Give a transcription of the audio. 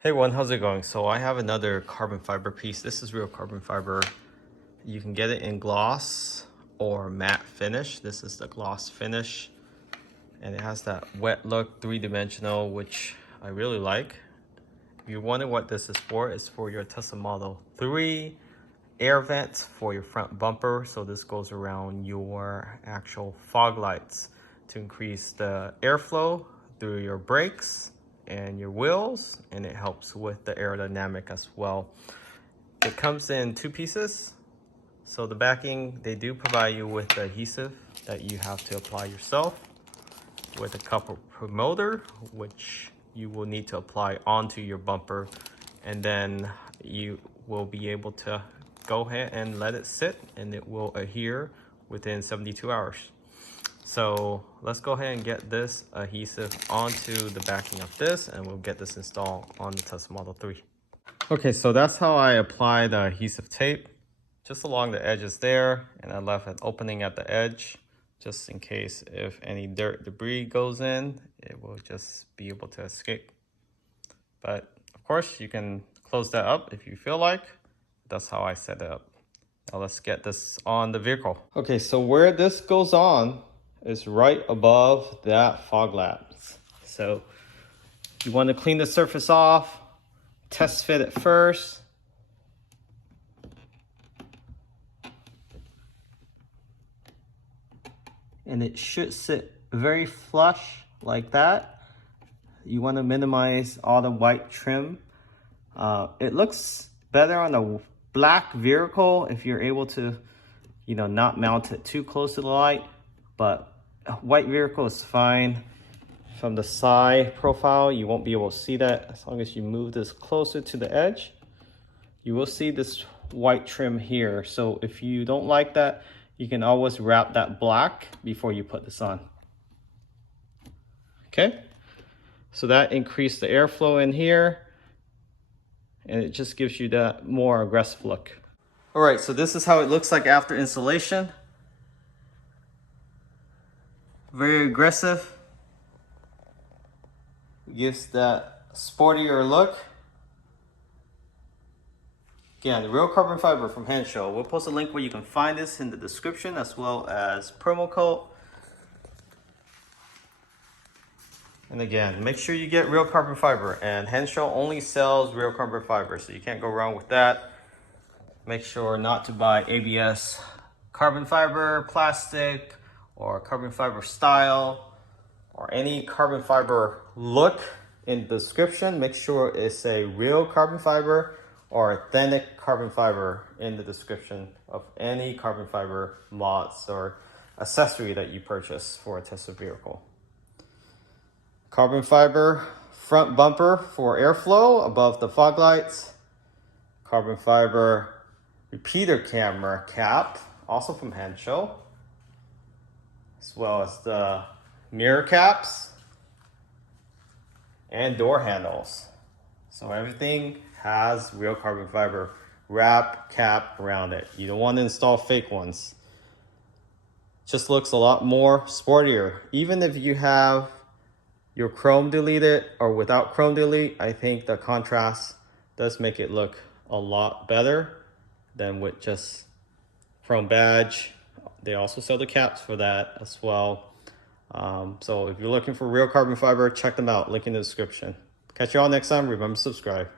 Hey everyone, how's it going? So I have another carbon fiber piece. This is real carbon fiber. You can get it in gloss or matte finish. This is the gloss finish. And it has that wet look, three-dimensional, which I really like. If you wonder what this is for, it's for your Tesla Model 3 air vents for your front bumper. So this goes around your actual fog lights to increase the airflow through your brakes and your wheels, and it helps with the aerodynamic as well. It comes in two pieces. So the backing, they do provide you with the adhesive that you have to apply yourself with a couple promoter, which you will need to apply onto your bumper, and then you will be able to go ahead and let it sit, and it will adhere within 72 hours. So let's go ahead and get this adhesive onto the backing of this, and we'll get this installed on the Tesla Model 3. Okay, so that's how I apply the adhesive tape, just along the edges there, and I left an opening at the edge, just in case if any dirt debris goes in, it will just be able to escape. But of course, you can close that up if you feel like. That's how I set it up. Now let's get this on the vehicle. Okay, so where this goes on is right above that fog lamps. So you want to clean the surface off, test fit it first. And it should sit very flush like that. You want to minimize all the white trim. It looks better on a black vehicle if you're able to, not mount it too close to the light, but a white vehicle is fine. From the side profile, you won't be able to see that. As long as you move this closer to the edge, you will see this white trim here. So if you don't like that, you can always wrap that black before you put this on. Okay, so that increased the airflow in here, and it just gives you that more aggressive look. All right, so this is how it looks like after installation. Very aggressive. Gives that sportier look. Again, real carbon fiber from Hansshows. We'll post a link where you can find this in the description, as well as promo code. And again, make sure you get real carbon fiber. And Hansshows only sells real carbon fiber, so you can't go wrong with that. Make sure not to buy ABS carbon fiber plastic or carbon fiber style or any carbon fiber look in the description. Make sure it's a real carbon fiber or authentic carbon fiber in the description of any carbon fiber mods or accessory that you purchase for a Tesla vehicle. Carbon fiber front bumper for airflow above the fog lights. Carbon fiber repeater camera cap, also from Hansshows, as well as the mirror caps and door handles. So everything has real carbon fiber wrap cap around it. You don't want to install fake ones. Just looks a lot more sportier. Even if you have your chrome deleted or without chrome delete, I think the contrast does make it look a lot better than with just chrome badge. They also sell the caps for that as well. So if you're looking for real carbon fiber, check them out. Link in the description. Catch you all next time. Remember to subscribe.